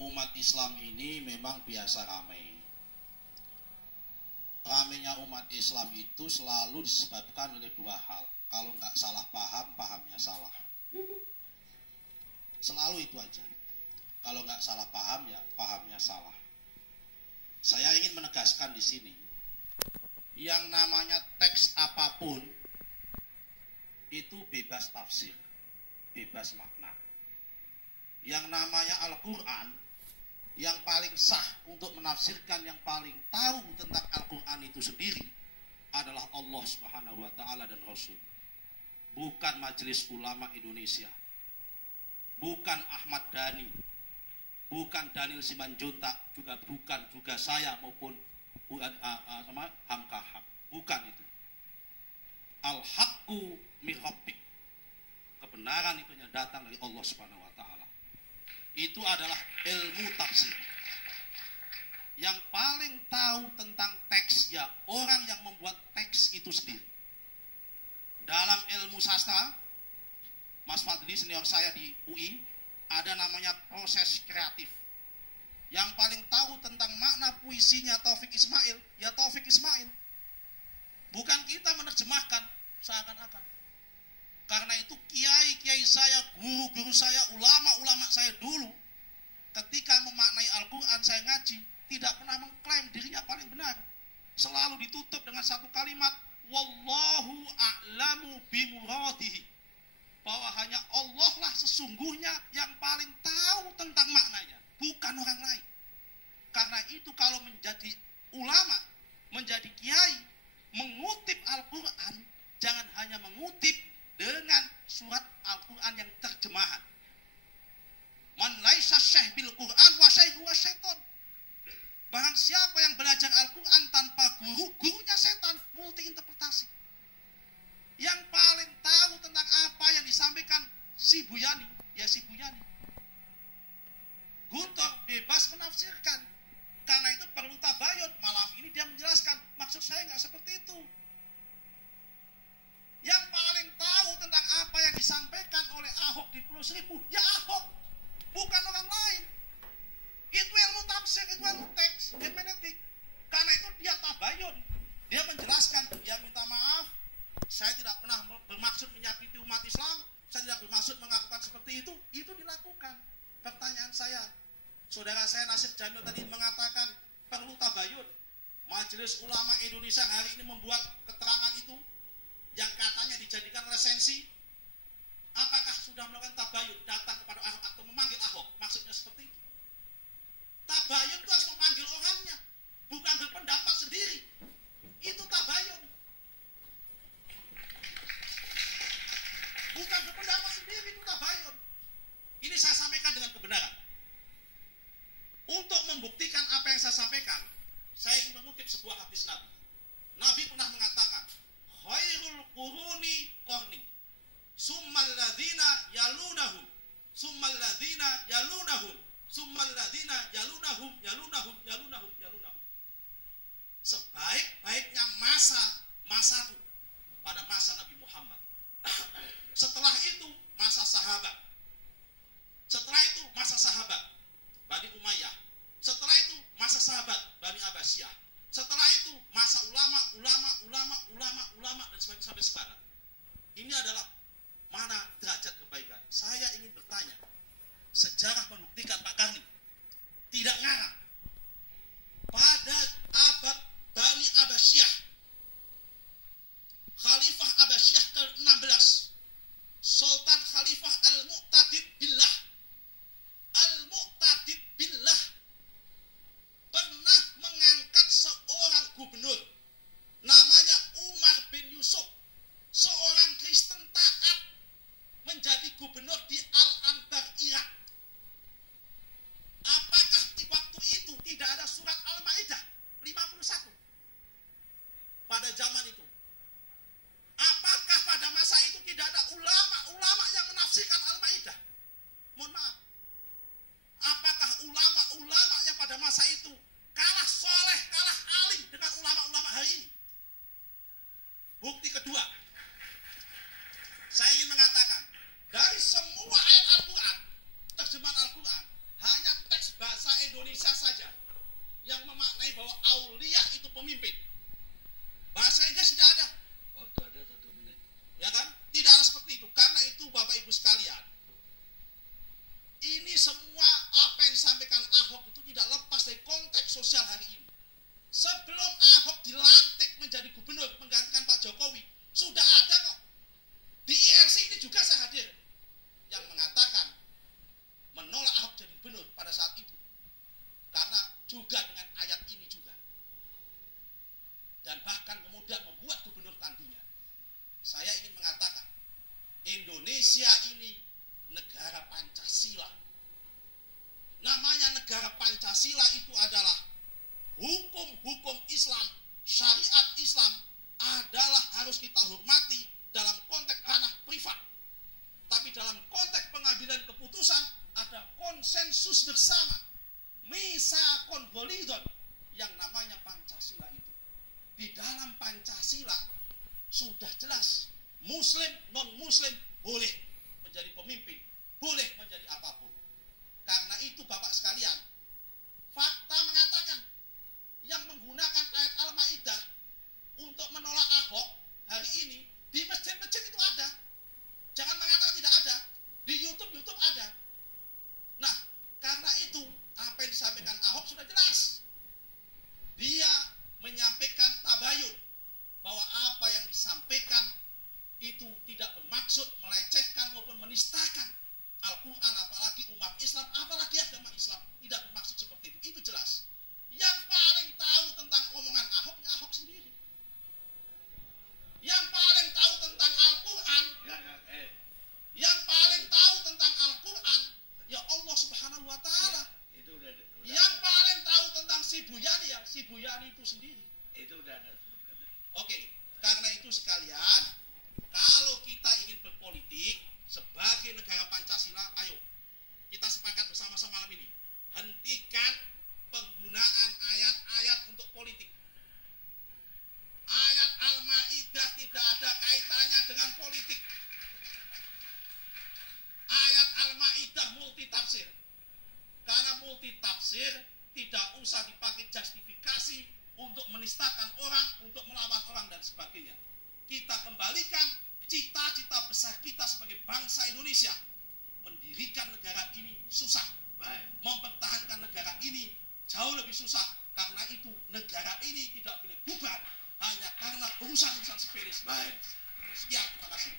umat Islam ini memang biasa ramai. Ramainya umat Islam itu selalu disebabkan oleh dua hal. Kalau nggak salah paham, pahamnya salah. Selalu itu aja. Kalau nggak salah paham, ya pahamnya salah. Saya ingin menegaskan di sini, yang namanya teks apapun itu bebas tafsir, bebas makna. Yang namanya Al-Quran, yang paling sah untuk menafsirkan, yang paling tahu tentang Al-Quran itu sendiri adalah Allah Subhanahu wa Ta'ala dan Rasul. Bukan Majelis Ulama Indonesia, bukan Ahmad Dhani, bukan Daniel Simanjuntak, bukan juga saya maupun Hamka Ham. Bukan itu. Al-haqqu min rabbik. Kebenaran itu datang dari Allah Subhanahu wa Ta'ala. Itu adalah ilmu tafsir. Yang paling tahu tentang teks, ya orang yang membuat teks itu sendiri. Dalam ilmu sastra, Mas Fadli senior saya di UI, ada namanya proses kreatif. Yang paling tahu tentang makna puisinya Taufik Ismail, ya Taufik Ismail. Bukan kita menerjemahkan seakan-akan. Karena itu kiai-kiai saya, guru-guru saya, ulama-ulama saya dulu, ketika memaknai Al-Quran saya ngaji, tidak pernah mengklaim dirinya paling benar. Selalu ditutup dengan satu kalimat, Wallahu a'lamu bimuradihi. Bahwa hanya Allah lah sesungguhnya yang paling tahu tentang maknanya, bukan orang lain. Karena itu kalau menjadi ulama, menjadi kiai, mengutip Al-Quran, jangan hanya mengutip dengan surat Al-Quran yang terjemahan. Man laisa syekh bil Quran wa syekhu wa syaiton. Barang siapa yang belajar Al-Quran tanpa guru, gurunya setan, multi interpretasi. Yang paling tahu tentang apa yang disampaikan si Buyani, ya si Buyani. Guntur bebas menafsirkan. Karena itu perlu tabayun. Malam ini dia menjelaskan, maksud saya nggak seperti itu. Yang paling tahu tentang apa yang disampaikan oleh Ahok di Pulau Seribu, ya Ahok, bukan orang lain. Itu ilmu tafsir, itu ilmu teks, hermeneutik. Karena itu dia tabayun. Dia menjelaskan, dia minta maaf, saya tidak pernah bermaksud menyakiti umat Islam, saya tidak bermaksud melakukan seperti itu dilakukan. Pertanyaan saya, saudara saya Nasir Jamil tadi mengatakan perlu tabayun. Majelis Ulama Indonesia hari ini membuat keterangan itu yang katanya dijadikan lisensi. Apakah sudah melakukan tabayun, datang kepada Ahok atau memanggil Ahok? Maksudnya seperti itu. Tabayun itu harus memanggil orangnya, bukan berpendapat sendiri. Itu tabayun. Bukan berpendapat sendiri, itu tabayun. Ini saya sampaikan dengan kebenaran. Untuk membuktikan apa yang saya sampaikan, saya ingin mengutip sebuah hadis Nabi. Nabi pernah mengatakan, khairul quruni qarni, summal ladzina yalunahum, summal ladzina yalunahum, summal ladzina yalunahum, yalunahum. Sebaik-baiknya masaku pada masa Nabi Muhammad. Setelah itu masa sahabat. Setelah itu masa sahabat Bani Umayyah. Setelah itu masa sahabat Bani Abbasiyah. Setelah itu masa ulama dan sebagainya sampai sekarang. Ini adalah mana derajat kebaikan. Saya ingin bertanya, sejarah membuktikan Pak Karni tidak ngarang. Pada abad Bani Abbasiyah, Khalifah Abbasiyah ke-16, Sultan Khalifah Al-Mu'tad sosial hari ini. Sebelum Ahok dilantik menjadi gubernur menggantikan Pak Jokowi, sudah ada kok. Di ILC ini juga saya hadir yang mengatakan menolak Ahok jadi gubernur pada saat itu. Karena juga dengan ayat ini juga. Dan bahkan kemudian membuat gubernur tandingnya. Saya ingin mengatakan, Indonesia ini negara Pancasila. Namanya negara Pancasila itu adalah hukum-hukum Islam, syariat Islam adalah harus kita hormati dalam konteks ranah privat. Tapi dalam konteks pengambilan keputusan ada konsensus bersama. Misakon golidon yang namanya Pancasila itu. Di dalam Pancasila sudah jelas Muslim, non-Muslim boleh menjadi pemimpin, boleh menjadi apapun. Karena itu Bapak sekalian, fakta mengatakan yang menggunakan ayat Al-Maidah untuk menolak Ahok hari ini di masjid-masjid itu ada. Jangan mengatakan tidak ada. Di YouTube ada. Nah, karena itu apa yang disampaikan Ahok sudah jelas. Dia menyampaikan tabayun bahwa apa yang disampaikan itu tidak bermaksud melecehkan maupun menistakan Al-Quran, apalagi umat Islam, apalagi agama Islam. Tidak bermaksud seperti itu. Itu jelas. Yang paling tahu tentang omongan Ahok, ya Ahok sendiri. Yang paling tahu tentang Al-Quran, yang paling tahu tentang Al-Quran, ya Allah Subhanahu wa Ta'ala. Yang paling tahu tentang si Buyani itu sendiri. Itu udah ada. Oke, karena itu sekalian, kalau kita ingin berpolitik sebagai negara Pancasila, ayo kita sepakat bersama-sama malam ini. Hentikan penggunaan ayat-ayat untuk politik. Ayat Al-Maidah tidak ada kaitannya dengan politik. Ayat Al-Maidah multitafsir. Karena multitafsir tidak usah dipakai justifikasi untuk menistakan orang, untuk melawan orang dan sebagainya. Kita kembalikan cita-cita besar kita sebagai bangsa Indonesia. Mendirikan negara ini susah. Mempertahankan negara ini jauh lebih susah. Karena itu negara ini tidak boleh bubar hanya karena urusan-urusan sepele. Baik. Sekian, terima kasih.